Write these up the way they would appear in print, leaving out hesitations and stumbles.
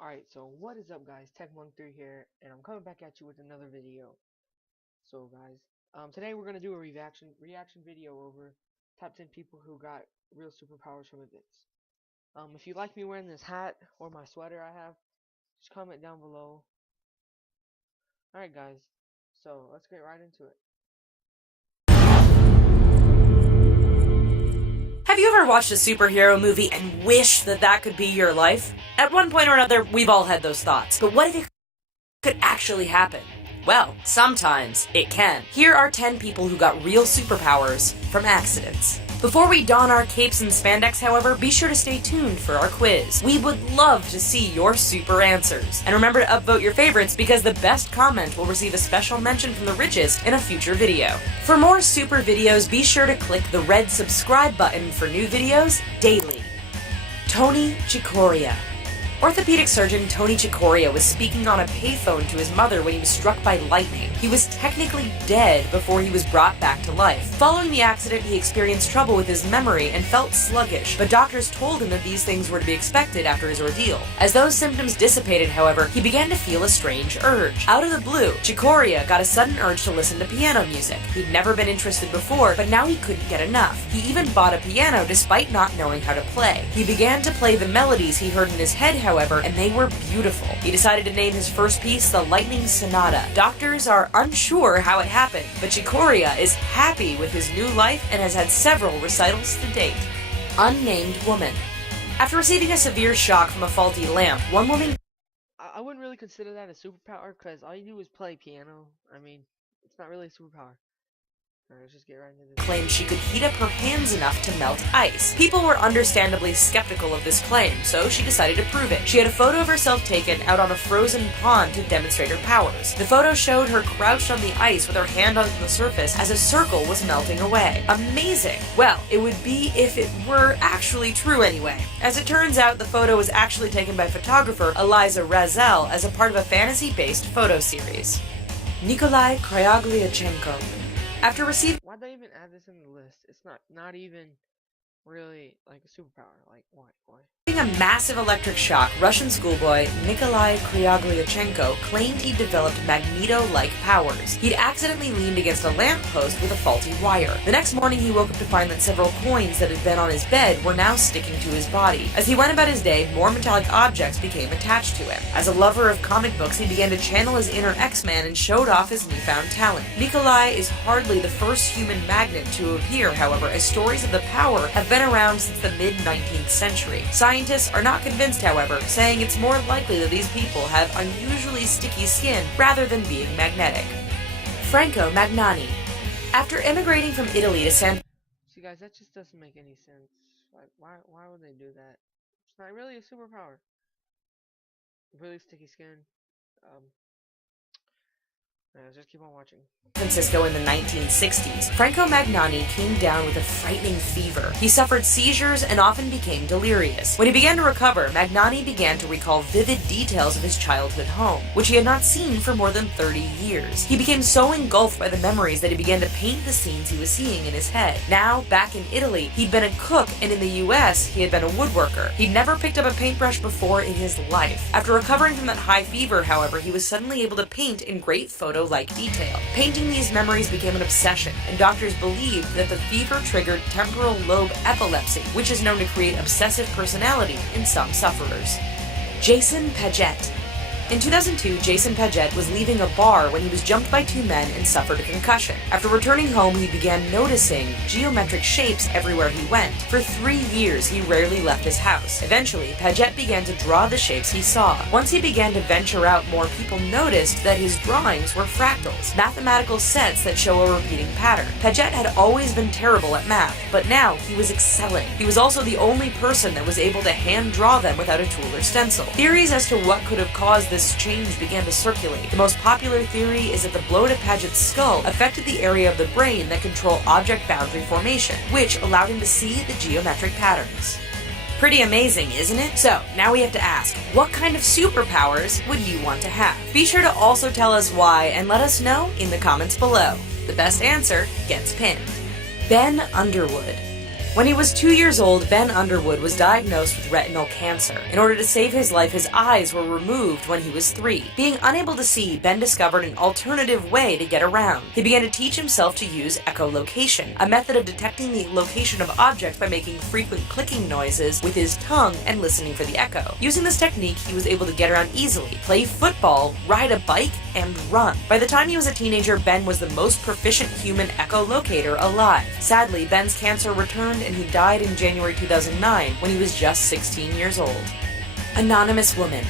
Alright, so what is up guys, Tech13 here, and I'm coming back at you with another video. So guys, today we're gonna do a reaction video over top 10 people who got real superpowers from events. If you like me wearing this hat or my sweater I have, just comment down below. Alright guys, so let's get right into it. Have you ever watched a superhero movie and wished that that could be your life? At one point or another, we've all had those thoughts. But what if it could actually happen? Well, sometimes it can. Here are 10 people who got real superpowers from accidents. Before we don our capes and spandex, however, be sure to stay tuned for our quiz. We would love to see your super answers. And remember to upvote your favorites because the best comment will receive a special mention from the richest in a future video. For more super videos, be sure to click the red subscribe button for new videos daily. Tony CICORIA. Orthopedic surgeon Tony CICORIA was speaking on a payphone to his mother when he was struck by lightning. He was technically dead before he was brought back to life. Following the accident, he experienced trouble with his memory and felt sluggish, but doctors told him that these things were to be expected after his ordeal. As those symptoms dissipated, however, he began to feel a strange urge. Out of the blue, CICORIA got a sudden urge to listen to piano music. He'd never been interested before, but now he couldn't get enough. He even bought a piano despite not knowing how to play. He began to play the melodies he heard in his head, however, and they were beautiful. He decided to name his first piece the Lightning Sonata. Doctors are unsure how it happened, but CICORIA is happy with his new life and has had several recitals to date. Unnamed woman. After receiving a severe shock from a faulty lamp, one woman I wouldn't really consider that a superpower because all you do is play piano. I mean, it's not really a superpower. Alright, let's just get right into this. Claimed she could heat up her hands enough to melt ice. People were understandably skeptical of this claim, so she decided to prove it. She had a photo of herself taken out on a frozen pond to demonstrate her powers. The photo showed her crouched on the ice with her hand on the surface as a circle was melting away. Amazing! Well, it would be if it were actually true anyway. As it turns out, the photo was actually taken by photographer Eliza Razel as a part of a fantasy-based photo series. Nikolai Kryagliachenko. After receiving Why'd they even add this in the list? It's not even really like a superpower. Like why? a massive electric shock, Russian schoolboy Nikolai Kryagliachenko claimed he developed magneto-like powers. He'd accidentally leaned against a lamppost with a faulty wire. The next morning he woke up to find that several coins that had been on his bed were now sticking to his body. As he went about his day, more metallic objects became attached to him. As a lover of comic books, he began to channel his inner X-Man and showed off his newfound talent. Nikolai is hardly the first human magnet to appear, however, as stories of the power have been around since the mid-19th century. Scientists are not convinced, however, saying it's more likely that these people have unusually sticky skin rather than being magnetic. FRANCO MAGNANI. After immigrating from Italy to San... See guys, that just doesn't make any sense. Like, why would they do that? It's not really a superpower. Really sticky skin. Let's just keep on watching. Francisco in the 1960s, Franco Magnani came down with a frightening fever. He suffered seizures and often became delirious. When he began to recover, Magnani began to recall vivid details of his childhood home, which he had not seen for more than 30 years. He became so engulfed by the memories that he began to paint the scenes he was seeing in his head. Now, back in Italy, he'd been a cook, and in the US, he had been a woodworker. He'd never picked up a paintbrush before in his life. After recovering from that high fever, however, he was suddenly able to paint in great photo-like detail. Painting these memories became an obsession, and doctors believed that the fever triggered temporal lobe epilepsy, which is known to create obsessive personality in some sufferers. Jason Paget. In 2002, Jason Paget was leaving a bar when he was jumped by two men and suffered a concussion. After returning home, he began noticing geometric shapes everywhere he went. For 3 years, he rarely left his house. Eventually, Paget began to draw the shapes he saw. Once he began to venture out, more people noticed that his drawings were fractals, mathematical sets that show a repeating pattern. Paget had always been terrible at math, but now he was excelling. He was also the only person that was able to hand draw them without a tool or stencil. Theories as to what could have caused this change began to circulate. The most popular theory is that the blow to Paget's skull affected the area of the brain that control object boundary formation, which allowed him to see the geometric patterns. Pretty amazing, isn't it? So, now we have to ask, what kind of superpowers would you want to have? Be sure to also tell us why and let us know in the comments below. The best answer gets pinned. Ben Underwood. When he was 2 years old, Ben Underwood was diagnosed with retinal cancer. In order to save his life, his eyes were removed when he was 3. Being unable to see, Ben discovered an alternative way to get around. He began to teach himself to use echolocation, a method of detecting the location of objects by making frequent clicking noises with his tongue and listening for the echo. Using this technique, he was able to get around easily, play football, ride a bike, and run. By the time he was a teenager, Ben was the most proficient human echolocator alive. Sadly, Ben's cancer returned and he died in January 2009 when he was just 16 years old. Anonymous woman.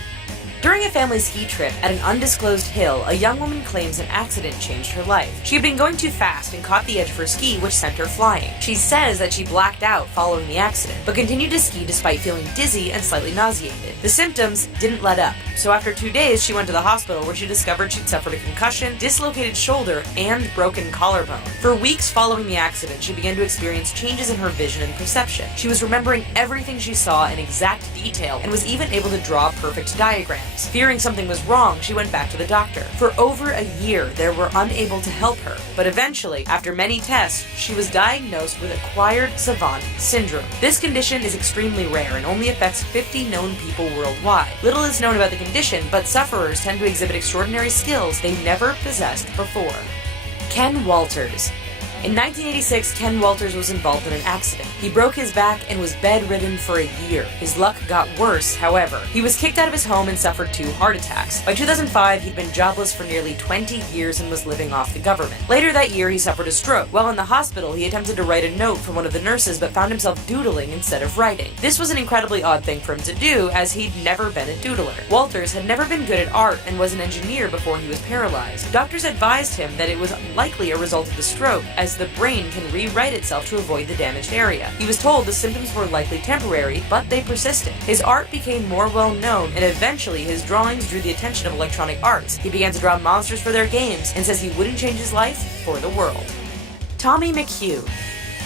During a family ski trip at an undisclosed hill, a young woman claims an accident changed her life. She had been going too fast and caught the edge of her ski, which sent her flying. She says that she blacked out following the accident, but continued to ski despite feeling dizzy and slightly nauseated. The symptoms didn't let up, so after 2 days she went to the hospital where she discovered she'd suffered a concussion, dislocated shoulder, and broken collarbone. For weeks following the accident, she began to experience changes in her vision and perception. She was remembering everything she saw in exact detail and was even able to draw perfect diagrams. Fearing something was wrong, she went back to the doctor. For over a year, they were unable to help her, but eventually, after many tests, she was diagnosed with acquired savant syndrome. This condition is extremely rare and only affects 50 known people worldwide. Little is known about the condition, but sufferers tend to exhibit extraordinary skills they never possessed before. Ken Walters. In 1986, Ken Walters was involved in an accident. He broke his back and was bedridden for a year. His luck got worse, however. He was kicked out of his home and suffered 2 heart attacks. By 2005, he'd been jobless for nearly 20 years and was living off the government. Later that year, he suffered a stroke. While in the hospital, he attempted to write a note for one of the nurses but found himself doodling instead of writing. This was an incredibly odd thing for him to do, as he'd never been a doodler. Walters had never been good at art and was an engineer before he was paralyzed. Doctors advised him that it was likely a result of the stroke, as the brain can rewrite itself to avoid the damaged area. He was told the symptoms were likely temporary, but they persisted. His art became more well known, and eventually his drawings drew the attention of Electronic Arts. He began to draw monsters for their games and says he wouldn't change his life for the world. Tommy McHugh.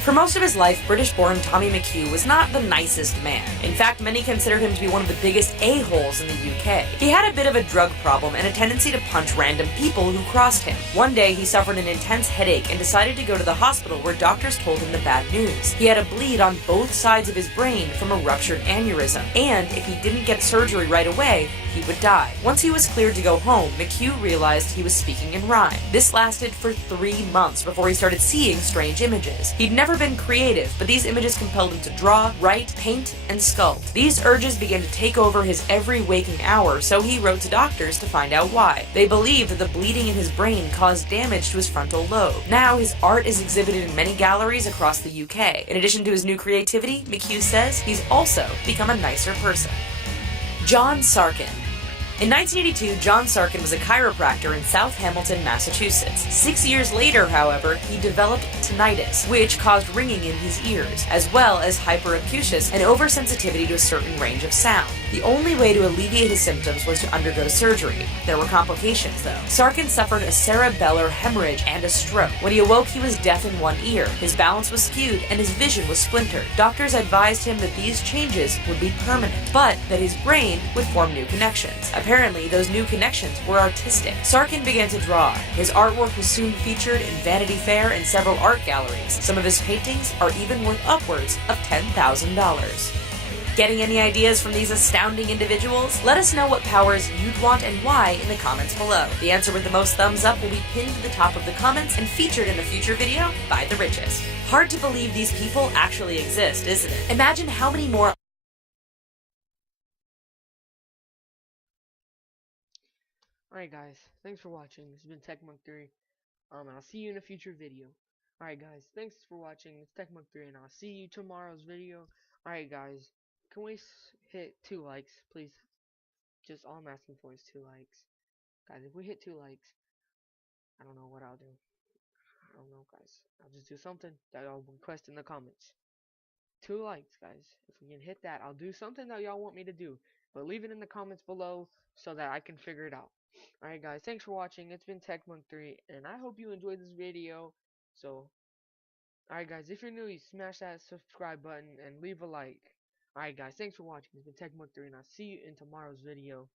For most of his life, British-born Tommy McHugh was not the nicest man. In fact, many considered him to be one of the biggest a-holes in the UK. He had a bit of a drug problem and a tendency to punch random people who crossed him. One day, he suffered an intense headache and decided to go to the hospital where doctors told him the bad news. He had a bleed on both sides of his brain from a ruptured aneurysm, and if he didn't get surgery right away, he would die. Once he was cleared to go home, McHugh realized he was speaking in rhyme. This lasted for 3 months before he started seeing strange images. He'd never been creative, but these images compelled him to draw, write, paint, and sculpt. These urges began to take over his every waking hour, so he wrote to doctors to find out why. They believed that the bleeding in his brain caused damage to his frontal lobe. Now, his art is exhibited in many galleries across the UK. In addition to his new creativity, McHugh says he's also become a nicer person. John SARKIN. In 1982, John SARKIN was a chiropractor in South Hamilton, Massachusetts. 6 years later, however, he developed tinnitus, which caused ringing in his ears, as well as hyperacusis and oversensitivity to a certain range of sound. The only way to alleviate his symptoms was to undergo surgery. There were complications, though. SARKIN suffered a cerebellar hemorrhage and a stroke. When he awoke, he was deaf in one ear, his balance was skewed, and his vision was splintered. Doctors advised him that these changes would be permanent, but that his brain would form new connections. Apparently, those new connections were artistic. SARKIN began to draw. His artwork was soon featured in Vanity Fair and several art galleries. Some of his paintings are even worth upwards of $10,000. Getting any ideas from these astounding individuals? Let us know what powers you'd want and why in the comments below. The answer with the most thumbs up will be pinned to the top of the comments and featured in a future video by the richest. Hard to believe these people actually exist, isn't it? Imagine how many more. Alright guys, thanks for watching. This has been TechMonk3, and I'll see you in a future video. Alright guys, thanks for watching. It's TechMonk3, and I'll see you tomorrow's video. Alright guys, can we hit 2 likes, please? Just all I'm asking for is 2 likes. Guys, if we hit 2 likes, I don't know what I'll do. I don't know, guys. I'll just do something that I'll request in the comments. 2 likes, guys. If we can hit that, I'll do something that y'all want me to do. But leave it in the comments below so that I can figure it out. Alright guys, thanks for watching. It's been TechMonk3, and I hope you enjoyed this video. So, alright guys, if you're new, you smash that subscribe button and leave a like. Alright guys, thanks for watching. It's been TechMonk3, and I'll see you in tomorrow's video.